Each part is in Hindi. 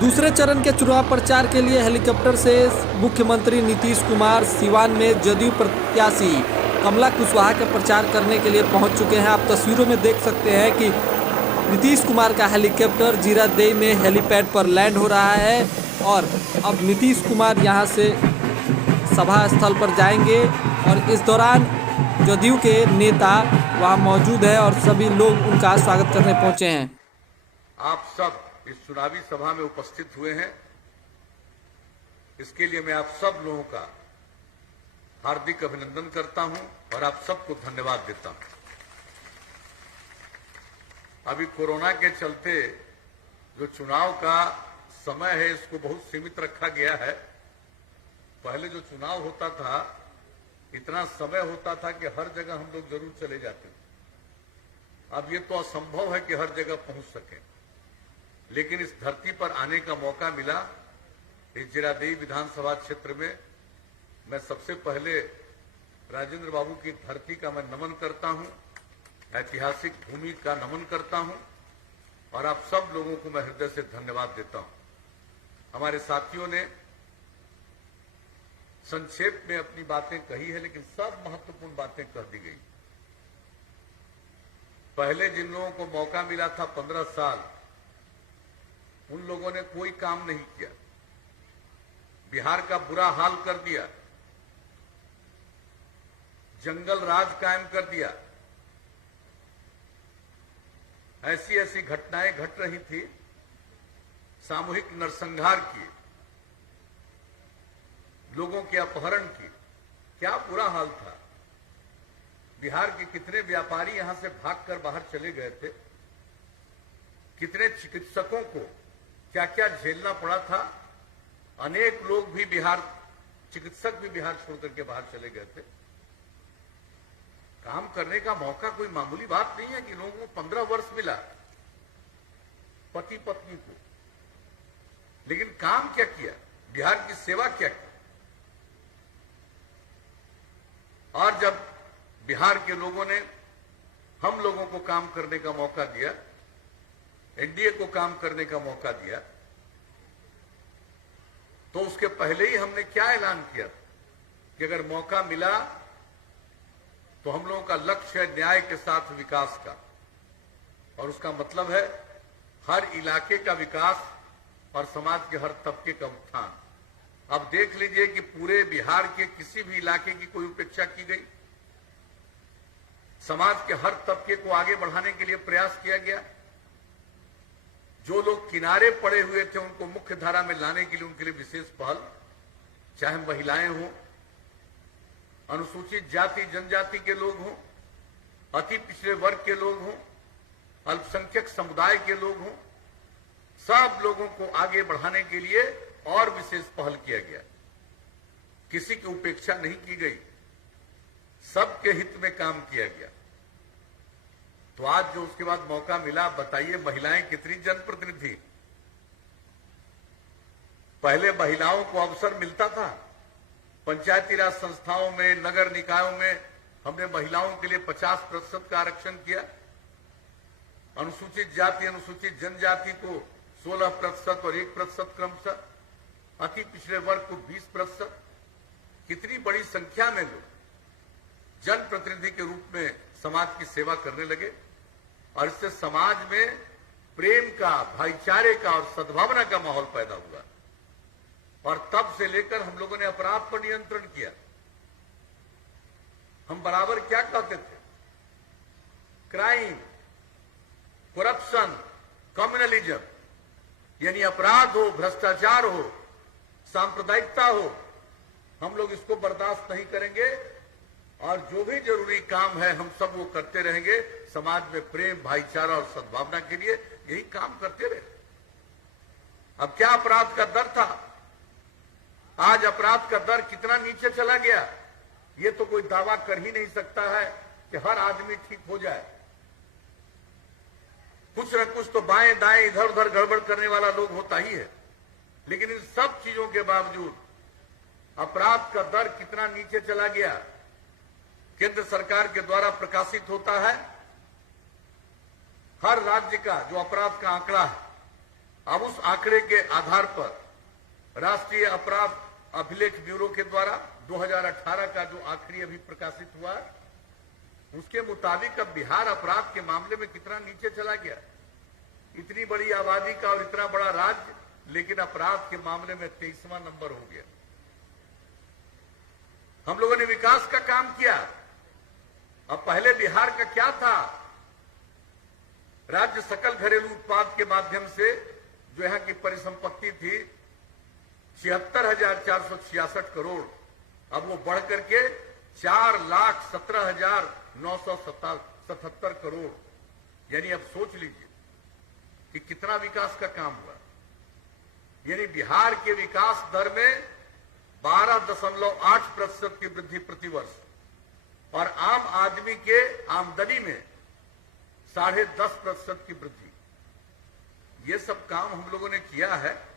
दूसरे चरण के चुनाव प्रचार के लिए हेलीकॉप्टर से मुख्यमंत्री नीतीश कुमार सिवान में जदयू प्रत्याशी कमला कुशवाहा के प्रचार करने के लिए पहुंच चुके हैं। आप तस्वीरों में देख सकते हैं कि नीतीश कुमार का हेलीकॉप्टर जीरादेई में हेलीपैड पर लैंड हो रहा है और अब नीतीश कुमार यहां से सभा स्थल पर जाएंगे और इस दौरान जदयू के नेता वहां मौजूद है और सभी लोग उनका स्वागत करने पहुंचे हैं। आप सब इस चुनावी सभा में उपस्थित हुए हैं, इसके लिए मैं आप सब लोगों का हार्दिक अभिनंदन करता हूं और आप सबको धन्यवाद देता हूं। अभी कोरोना के चलते जो चुनाव का समय है इसको बहुत सीमित रखा गया है। पहले जो चुनाव होता था इतना समय होता था कि हर जगह हम लोग जरूर चले जाते थे। अब ये तो असंभव है कि हर जगह पहुंच सके, लेकिन इस धरती पर आने का मौका मिला। इस जीरादेई विधानसभा क्षेत्र में मैं सबसे पहले राजेंद्र बाबू की धरती का मैं नमन करता हूं, ऐतिहासिक भूमि का नमन करता हूं और आप सब लोगों को मैं हृदय से धन्यवाद देता हूं। हमारे साथियों ने संक्षेप में अपनी बातें कही है, लेकिन सब महत्वपूर्ण बातें कह दी गई। पहले जिन लोगों को मौका मिला था 15 साल, उन लोगों ने कोई काम नहीं किया, बिहार का बुरा हाल कर दिया, जंगल राज कायम कर दिया। ऐसी ऐसी घटनाएं घट रही थी, सामूहिक नरसंहार की, लोगों के अपहरण की, क्या बुरा हाल था। बिहार के कितने व्यापारी यहां से भागकर बाहर चले गए थे, कितने चिकित्सकों को क्या क्या झेलना पड़ा था। अनेक लोग भी बिहार, चिकित्सक भी बिहार छोड़कर के बाहर चले गए थे। काम करने का मौका कोई मामूली बात नहीं है कि लोगों को 15 वर्ष मिला, पति पत्नी को, लेकिन काम क्या किया, बिहार की सेवा क्या की। और जब बिहार के लोगों ने हम लोगों को काम करने का मौका दिया, एनडीए को काम करने का मौका दिया, तो उसके पहले ही हमने क्या ऐलान किया कि अगर मौका मिला तो हम लोगों का लक्ष्य है न्याय के साथ विकास का, और उसका मतलब है हर इलाके का विकास और समाज के हर तबके का उत्थान। अब देख लीजिए कि पूरे बिहार के किसी भी इलाके की कोई उपेक्षा की गई, समाज के हर तबके को आगे बढ़ाने के लिए प्रयास किया गया। जो लोग किनारे पड़े हुए थे उनको मुख्य धारा में लाने के लिए उनके लिए विशेष पहल, चाहे महिलाएं हों, अनुसूचित जाति जनजाति के लोग हों, अति पिछड़े वर्ग के लोग हों, अल्पसंख्यक समुदाय के लोग हों, सब लोगों को आगे बढ़ाने के लिए और विशेष पहल किया गया। किसी की उपेक्षा नहीं की गई, सबके हित में काम किया गया। तो आज जो उसके बाद मौका मिला, बताइए महिलाएं कितनी जनप्रतिनिधि। पहले महिलाओं को अवसर मिलता था, पंचायती राज संस्थाओं में, नगर निकायों में हमने महिलाओं के लिए 50% का आरक्षण किया। अनुसूचित जाति अनुसूचित जनजाति को 16% और 1% क्रमशः, अति पिछड़े वर्ग को 20%। कितनी बड़ी संख्या में लोग जनप्रतिनिधि के रूप में समाज की सेवा करने लगे और इससे समाज में प्रेम का, भाईचारे का और सद्भावना का माहौल पैदा हुआ। और तब से लेकर हम लोगों ने अपराध पर नियंत्रण किया। हम बराबर क्या कहते थे, क्राइम, करप्शन, कम्युनलिज्म, यानी अपराध हो, भ्रष्टाचार हो, सांप्रदायिकता हो, हम लोग इसको बर्दाश्त नहीं करेंगे और जो भी जरूरी काम है हम सब वो करते रहेंगे। समाज में प्रेम, भाईचारा और सद्भावना के लिए यही काम करते रहे। अब क्या अपराध का दर था, आज अपराध का दर कितना नीचे चला गया, ये तो कोई दावा कर ही नहीं सकता है कि हर आदमी ठीक हो जाए। कुछ न कुछ तो बाएं दाएं इधर उधर गड़बड़ करने वाला लोग होता ही है, लेकिन इन सब चीजों के बावजूद अपराध का दर कितना नीचे चला गया। केंद्र सरकार के द्वारा प्रकाशित होता है हर राज्य का जो अपराध का आंकड़ा है, अब उस आंकड़े के आधार पर राष्ट्रीय अपराध अभिलेख ब्यूरो के द्वारा 2018 का जो आखिरी अभी प्रकाशित हुआ, उसके मुताबिक अब बिहार अपराध के मामले में कितना नीचे चला गया। इतनी बड़ी आबादी का और इतना बड़ा राज्य, लेकिन अपराध के मामले में 23वां नंबर हो गया। हम लोगों ने विकास का काम किया। अब पहले बिहार का क्या था, राज्य सकल घरेलू उत्पाद के माध्यम से जो यहाँ की परिसंपत्ति थी 76,466 करोड़, अब वो बढ़ करके 4,17,977 करोड़, यानी अब सोच लीजिए कि कितना विकास का काम हुआ। यानी बिहार के विकास दर में 12.8% की वृद्धि प्रतिवर्ष और आम आदमी के आमदनी में 10.5% की वृद्धि। ये सब काम हम लोगों ने किया है।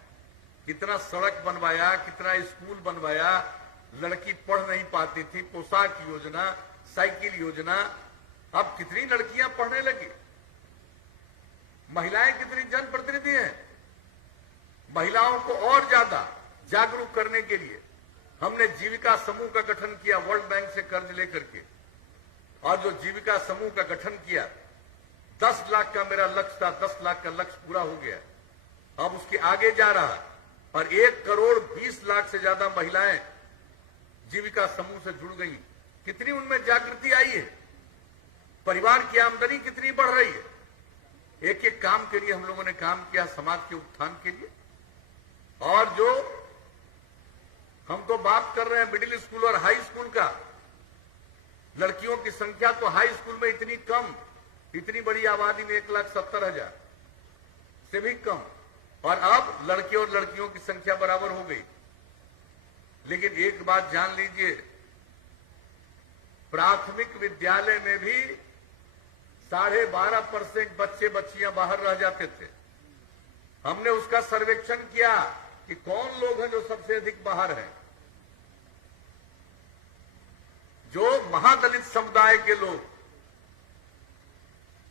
कितना सड़क बनवाया, कितना स्कूल बनवाया, लड़की पढ़ नहीं पाती थी, पोशाक योजना, साइकिल योजना, अब कितनी लड़कियां पढ़ने लगी। महिलाएं कितनी जनप्रतिनिधि हैं। महिलाओं को और ज्यादा जागरूक करने के लिए हमने जीविका समूह का गठन किया, वर्ल्ड बैंक से कर्ज लेकर के, और जो जीविका समूह का गठन किया 10 लाख का मेरा लक्ष्य था, 10 लाख का लक्ष्य पूरा हो गया। अब उसके आगे जा रहा और 1,20,00,000 से ज्यादा महिलाएं जीविका समूह से जुड़ गई। कितनी उनमें जागृति आई है, परिवार की आमदनी कितनी बढ़ रही है। एक एक काम के लिए हम लोगों ने काम किया, समाज के उत्थान के लिए। और जो हम तो बात कर रहे हैं मिडिल स्कूल और हाई स्कूल का, लड़कियों की संख्या तो हाई स्कूल में इतनी कम, इतनी बड़ी आबादी में 1,70,000 से भी कम, और अब लड़के और लड़कियों की संख्या बराबर हो गई। लेकिन एक बात जान लीजिए, प्राथमिक विद्यालय में भी 12.5% बच्चे बच्चियां बाहर रह जाते थे। हमने उसका सर्वेक्षण किया कि कौन लोग हैं जो सबसे अधिक बाहर हैं। जो महादलित समुदाय के लोग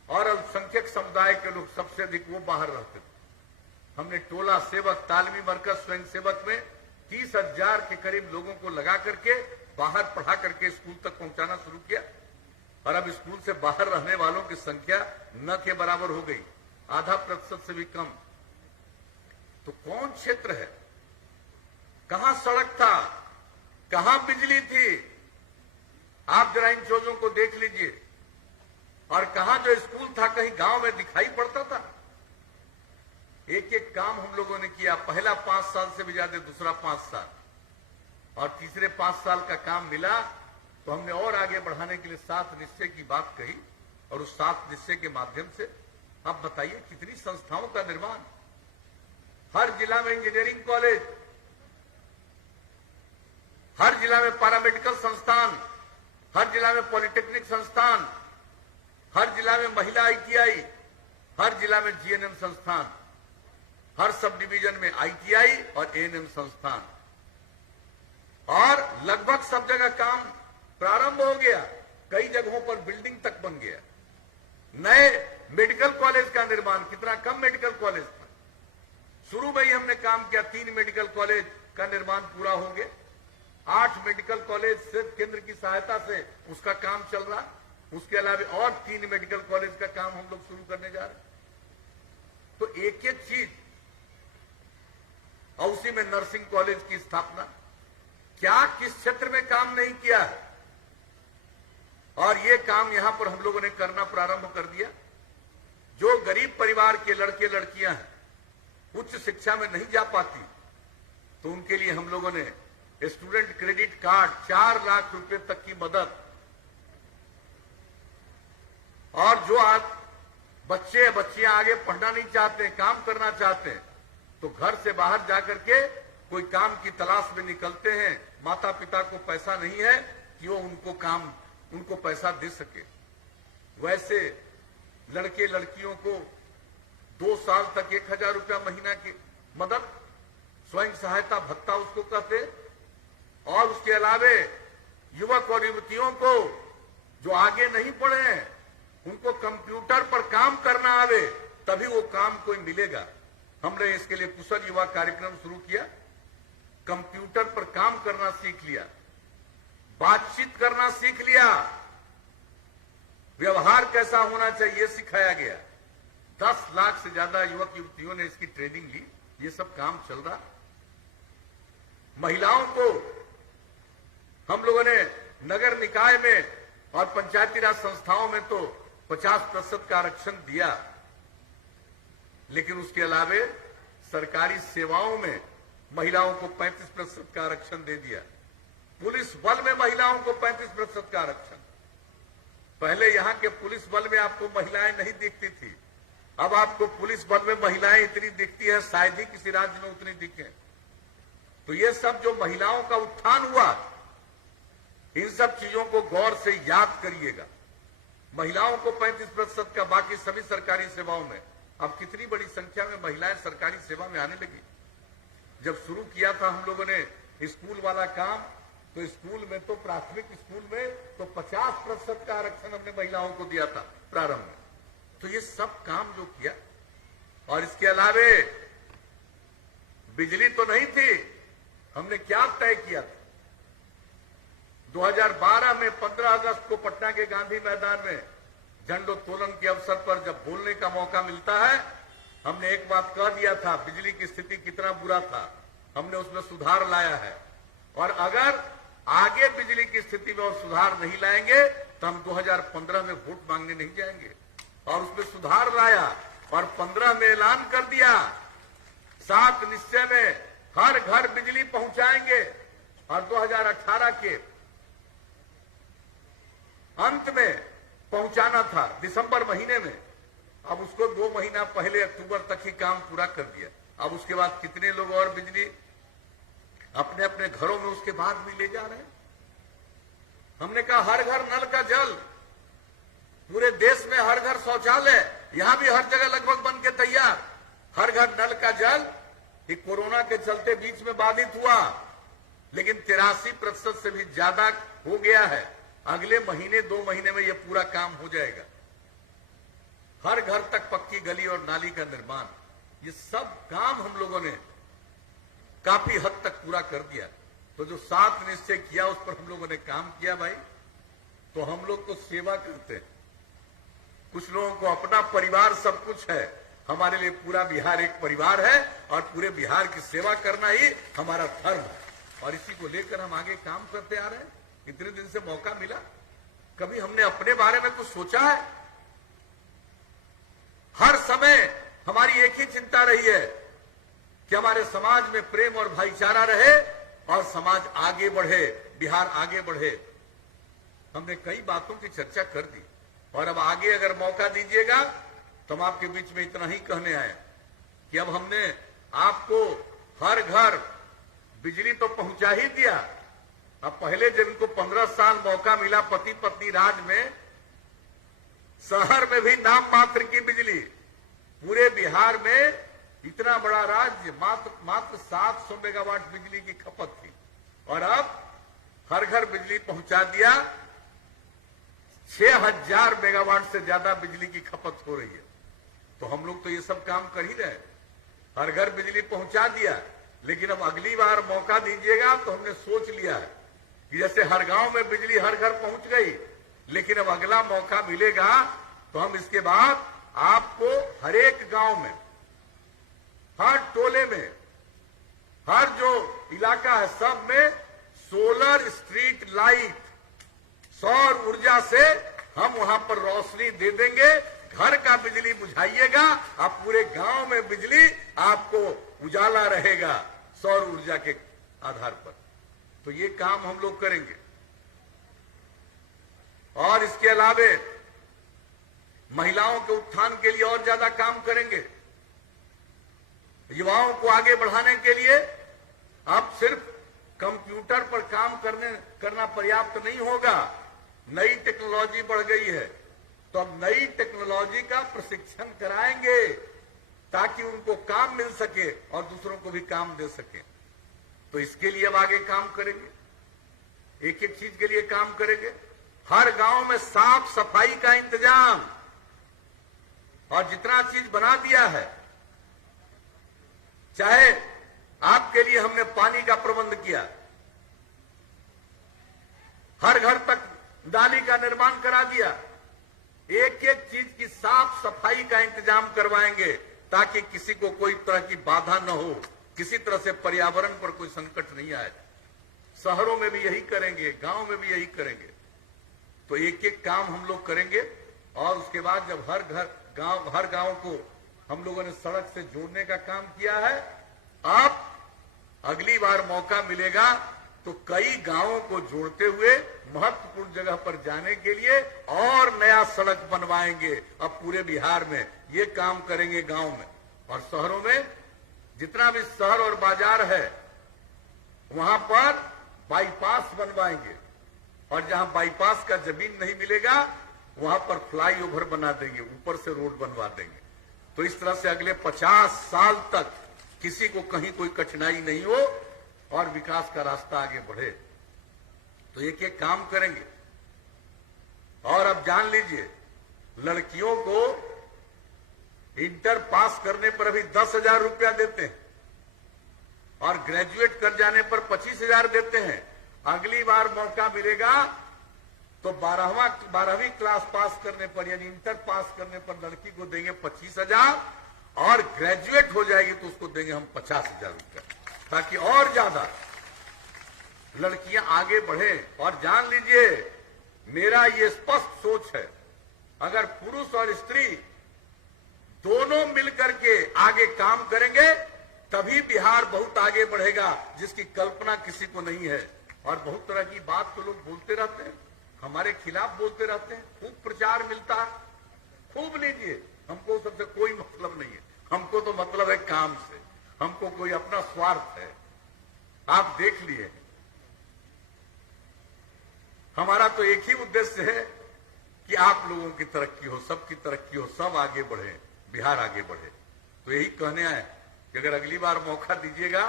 और अल्पसंख्यक समुदाय के लोग सबसे अधिक वो बाहर रहते थे। हमने टोला सेवक, तालमी मरकज, स्वयं सेवक में 30,000 के करीब लोगों को लगा करके बाहर पढ़ा करके स्कूल तक पहुंचाना शुरू किया। और अब स्कूल से बाहर रहने वालों की संख्या न के बराबर हो गई, 0.5% से भी कम। तो कौन क्षेत्र है, कहां सड़क था, कहां बिजली थी, आप जरा इन चीजों को देख लीजिए। और कहां जो स्कूल था कहीं गांव में दिखाई पड़ता था। एक एक काम हम लोगों ने किया। पहला 5 साल से भी ज्यादा, दूसरा 5 साल, और तीसरे 5 साल का काम मिला तो हमने और आगे बढ़ाने के लिए 7 निश्चय की बात कही। और उस 7 निश्चय के माध्यम से आप बताइए कितनी संस्थाओं का निर्माण। हर जिला में इंजीनियरिंग कॉलेज, हर जिला में पैरामेडिकल संस्थान, हर जिला में पॉलिटेक्निक संस्थान, हर जिला में महिला ITI, हर जिला में GNM संस्थान, हर सब डिवीजन में ITI और ANM संस्थान। और लगभग सब जगह काम प्रारंभ हो गया। कई जगहों पर बिल्डिंग तक बन गया। नए मेडिकल कॉलेज का निर्माण, कितना कम मेडिकल कॉलेज था। शुरू में ही हमने काम किया, 3 मेडिकल कॉलेज का निर्माण पूरा हो गया। 8 मेडिकल कॉलेज सिर्फ केंद्र की सहायता से उसका काम चल रहा। उसके अलावा और 3 मेडिकल कॉलेज का काम हम लोग शुरू करने जा रहे हैं। तो एक एक चीज, और उसी में नर्सिंग कॉलेज की स्थापना, क्या किस क्षेत्र में काम नहीं किया है। और ये काम यहां पर हम लोगों ने करना प्रारंभ कर दिया। जो गरीब परिवार के लड़के लड़कियां हैं, उच्च शिक्षा में नहीं जा पाती, तो उनके लिए हम लोगों ने स्टूडेंट क्रेडिट कार्ड, 4 लाख रुपए तक की मदद। और जो आज बच्चियां आगे पढ़ना नहीं चाहते, काम करना चाहते हैं, तो घर से बाहर जाकर के कोई काम की तलाश में निकलते हैं। माता पिता को पैसा नहीं है कि वो उनको पैसा दे सके। वैसे लड़के लड़कियों को 2 साल तक 1,000 रुपया महीना की मदद, स्वयं सहायता भत्ता उसको कहते। और उसके अलावे युवक और युवतियों को जो आगे नहीं पढ़े हैं, उनको कंप्यूटर पर काम करना आवे, तभी वो काम कोई मिलेगा। हमने इसके लिए कुशल युवा कार्यक्रम शुरू किया, कंप्यूटर पर काम करना सीख लिया, बातचीत करना सीख लिया, व्यवहार कैसा होना चाहिए सिखाया गया। 10 लाख से ज्यादा युवक युवतियों ने इसकी ट्रेनिंग ली। ये सब काम चल रहा। महिलाओं को हम लोगों ने नगर निकाय में और पंचायती राज संस्थाओं में तो 50% का आरक्षण दिया, लेकिन उसके अलावे सरकारी सेवाओं में महिलाओं को 35% का आरक्षण दे दिया। पुलिस बल में महिलाओं को 35% का आरक्षण। पहले यहां के पुलिस बल में आपको महिलाएं नहीं दिखती थी, अब आपको पुलिस बल में महिलाएं इतनी दिखती है, शायद ही किसी राज्य में उतनी दिखे। तो ये सब जो महिलाओं का उत्थान हुआ, इन सब चीजों को गौर से याद करिएगा। महिलाओं को 35% का, बाकी सभी सरकारी सेवाओं में। अब कितनी बड़ी संख्या में महिलाएं सरकारी सेवा में आने लगी। जब शुरू किया था हम लोगों ने स्कूल वाला काम, तो स्कूल में तो प्राथमिक स्कूल में तो 50% का आरक्षण हमने महिलाओं को दिया था प्रारंभ में। तो ये सब काम जो किया, और इसके अलावे बिजली तो नहीं थी, हमने क्या तय किया था 2012 में 15 अगस्त को पटना के गांधी मैदान में झंडोत्तोलन के अवसर पर जब बोलने का मौका मिलता है, हमने एक बात कह दिया था, बिजली की स्थिति कितना बुरा था, हमने उसमें सुधार लाया है, और अगर आगे बिजली की स्थिति में और सुधार नहीं लाएंगे तो हम 2015 में वोट मांगने नहीं जाएंगे। और उसमें सुधार लाया और 15 में ऐलान कर दिया, 7 निश्चय में हर घर बिजली पहुंचाएंगे, और 2018 के अंत में पहुंचाना था, दिसंबर महीने में। अब उसको 2 महीना पहले अक्टूबर तक ही काम पूरा कर दिया। अब उसके बाद कितने लोग और बिजली अपने अपने घरों में उसके बाद भी ले जा रहे हैं। हमने कहा हर घर नल का जल, पूरे देश में हर घर शौचालय, यहां भी हर जगह लगभग बन के तैयार, हर घर नल का जल। ये कोरोना के चलते बीच में बाधित हुआ, लेकिन 83% से भी ज्यादा हो गया है। अगले महीने 2 महीने में यह पूरा काम हो जाएगा। हर घर तक पक्की गली और नाली का निर्माण, ये सब काम हम लोगों ने काफी हद तक पूरा कर दिया। तो जो 7 निश्चय किया उस पर हम लोगों ने काम किया भाई। तो हम लोग तो सेवा करते हैं, कुछ लोगों को अपना परिवार सब कुछ है, हमारे लिए पूरा बिहार एक परिवार है, और पूरे बिहार की सेवा करना ही हमारा धर्म है, और इसी को लेकर हम आगे काम करते आ रहे हैं। इतने दिन से मौका मिला, कभी हमने अपने बारे में कुछ सोचा है? हर समय हमारी एक ही चिंता रही है कि हमारे समाज में प्रेम और भाईचारा रहे और समाज आगे बढ़े, बिहार आगे बढ़े। हमने कई बातों की चर्चा कर दी, और अब आगे अगर मौका दीजिएगा तो हम आपके बीच में इतना ही कहने आए कि अब हमने आपको हर घर बिजली तो पहुंचा ही दिया। अब पहले जब इनको 15 साल मौका मिला पति पत्नी राज में, शहर में भी नाम मात्र की बिजली, पूरे बिहार में इतना बड़ा राज्य मात्र 700 मेगावाट बिजली की खपत थी, और अब हर घर बिजली पहुंचा दिया। 6000 मेगावाट से ज्यादा बिजली की खपत हो रही है। तो हम लोग तो ये सब काम कर ही रहे, हर घर बिजली पहुंचा दिया। लेकिन अब अगली बार मौका दीजिएगा तो हमने सोच लिया है कि जैसे हर गांव में बिजली हर घर पहुंच गई, लेकिन अब अगला मौका मिलेगा तो हम इसके बाद आपको हर एक गांव में, हर टोले में, हर जो इलाका है सब में सोलर स्ट्रीट लाइट, सौर ऊर्जा से हम वहां पर रोशनी दे देंगे। घर का बिजली बुझाइएगा, आप पूरे गांव में बिजली आपको उजाला रहेगा सौर ऊर्जा के आधार पर। तो ये काम हम लोग करेंगे, और इसके अलावे महिलाओं के उत्थान के लिए और ज्यादा काम करेंगे। युवाओं को आगे बढ़ाने के लिए अब सिर्फ कंप्यूटर पर काम करना पर्याप्त नहीं होगा। नई टेक्नोलॉजी बढ़ गई है, तो अब नई टेक्नोलॉजी का प्रशिक्षण कराएंगे ताकि उनको काम मिल सके और दूसरों को भी काम दे सके। तो इसके लिए अब आगे काम करेंगे, एक एक चीज के लिए काम करेंगे। हर गांव में साफ सफाई का इंतजाम, और जितना चीज बना दिया है चाहे आपके लिए हमने पानी का प्रबंध किया, हर घर तक नाली का निर्माण करा दिया, एक एक चीज की साफ सफाई का इंतजाम करवाएंगे ताकि किसी को कोई तरह की बाधा न हो, किसी तरह से पर्यावरण पर कोई संकट नहीं आए। शहरों में भी यही करेंगे, गांव में भी यही करेंगे। तो एक एक काम हम लोग करेंगे और उसके बाद जब हर गांव को हम लोगों ने सड़क से जोड़ने का काम किया है, अब अगली बार मौका मिलेगा तो कई गांवों को जोड़ते हुए महत्वपूर्ण जगह पर जाने के लिए और नया सड़क बनवाएंगे। अब पूरे बिहार में ये काम करेंगे, गांव में और शहरों में। जितना भी शहर और बाजार है वहां पर बाईपास बनवाएंगे और जहां बाईपास का जमीन नहीं मिलेगा वहां पर फ्लाईओवर बना देंगे, ऊपर से रोड बनवा देंगे। तो इस तरह से अगले 50 साल तक किसी को कहीं कोई कठिनाई नहीं हो और विकास का रास्ता आगे बढ़े। तो एक एक काम करेंगे। और अब जान लीजिए, लड़कियों को इंटर पास करने पर अभी 10,000 रुपया देते हैं और ग्रेजुएट कर जाने पर 25,000 देते हैं। अगली बार मौका मिलेगा तो 12वीं क्लास पास करने पर यानी इंटर पास करने पर लड़की को देंगे 25,000 और ग्रेजुएट हो जाएगी तो उसको देंगे हम 50,000 रुपया, ताकि और ज्यादा लड़कियां आगे बढ़े। और जान लीजिए, मेरा ये स्पष्ट सोच है, अगर पुरुष और स्त्री दोनों मिलकर के आगे काम करेंगे तभी बिहार बहुत आगे बढ़ेगा, जिसकी कल्पना किसी को नहीं है। और बहुत तरह की बात तो लोग बोलते रहते हैं, हमारे खिलाफ बोलते रहते हैं, खूब प्रचार मिलता है, खूब लीजिए, हमको सबसे कोई मतलब नहीं है। हमको तो मतलब है काम से, हमको कोई अपना स्वार्थ है। आप देख लिए, हमारा तो एक ही उद्देश्य है कि आप लोगों की तरक्की हो, सबकी तरक्की हो, सब आगे बढ़े, बिहार आगे बढ़े। तो यही कहने आए कि अगर अगली बार मौका दीजिएगा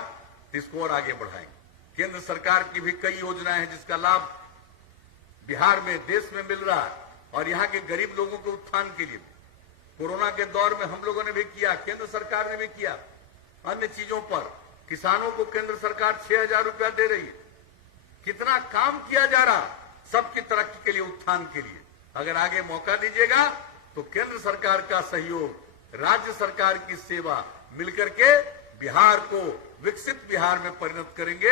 तो इसको और आगे बढ़ाएंगे। केंद्र सरकार की भी कई योजनाएं हैं जिसका लाभ बिहार में, देश में मिल रहा है और यहाँ के गरीब लोगों के उत्थान के लिए कोरोना के दौर में हम लोगों ने भी किया, केंद्र सरकार ने भी किया। अन्य चीजों पर किसानों को केंद्र सरकार 6,000 रुपया दे रही है। कितना काम किया जा रहा, सबकी तरक्की के लिए, उत्थान के लिए। अगर आगे मौका दीजिएगा तो केंद्र सरकार का सहयोग, राज्य सरकार की सेवा मिलकर के बिहार को विकसित बिहार में परिणत करेंगे।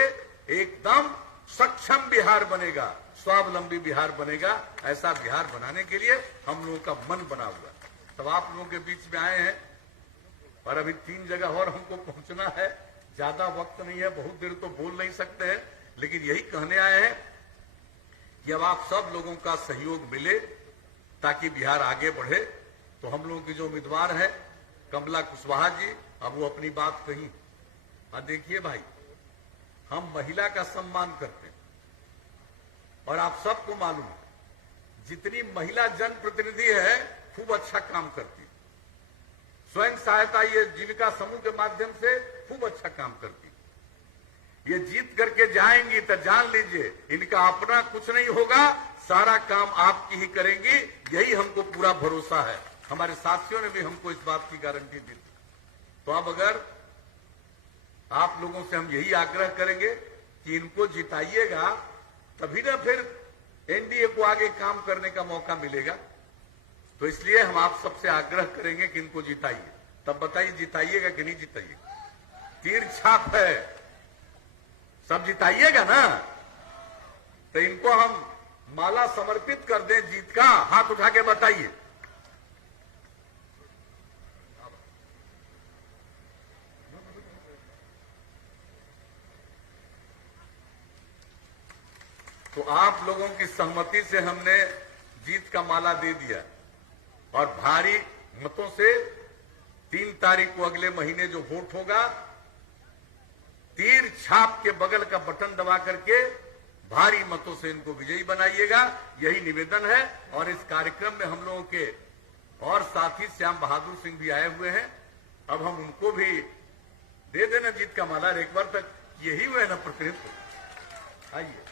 एकदम सक्षम बिहार बनेगा, स्वावलंबी बिहार बनेगा। ऐसा बिहार बनाने के लिए हम लोगों का मन बना हुआ। तब आप लोगों के बीच में आए हैं और अभी 3 जगह और हमको पहुंचना है, ज्यादा वक्त नहीं है, बहुत देर तो बोल नहीं सकते हैं, लेकिन यही कहने आए हैं कि अब आप सब लोगों का सहयोग मिले ताकि बिहार आगे बढ़े। तो हम लोगों की जो उम्मीदवार है कमला कुशवाहा जी, अब वो अपनी बात कही। और देखिए भाई, हम महिला का सम्मान करते हैं और आप सबको मालूम है जितनी महिला जनप्रतिनिधि है खूब अच्छा काम करती है। स्वयं सहायता ये जीविका समूह के माध्यम से खूब अच्छा काम करती है। ये जीत करके जाएंगी तो जान लीजिए इनका अपना कुछ नहीं होगा, सारा काम आपकी ही करेंगी, यही हमको पूरा भरोसा है। हमारे साथियों ने भी हमको इस बात की गारंटी दी। तो अब अगर आप लोगों से हम यही आग्रह करेंगे कि इनको जिताइएगा, तभी ना फिर एनडीए को आगे काम करने का मौका मिलेगा। तो इसलिए हम आप सबसे आग्रह करेंगे कि इनको जिताइए। तब बताइए जिताइएगा कि नहीं जिताइएगा? तीर छाप है, सब जिताइएगा ना? तो इनको हम माला समर्पित कर दें जीत का, हाथ उठा के बताइए। तो आप लोगों की सहमति से हमने जीत का माला दे दिया और भारी मतों से 3 तारीख को अगले महीने जो वोट होगा, तीर छाप के बगल का बटन दबा करके भारी मतों से इनको विजयी बनाइएगा, यही निवेदन है। और इस कार्यक्रम में हम लोगों के और साथी श्याम बहादुर सिंह भी आए हुए हैं। अब हम उनको भी दे देना जीत का माला। एक बार तक यही हुए ना प्रतिनिधित्व। आइए।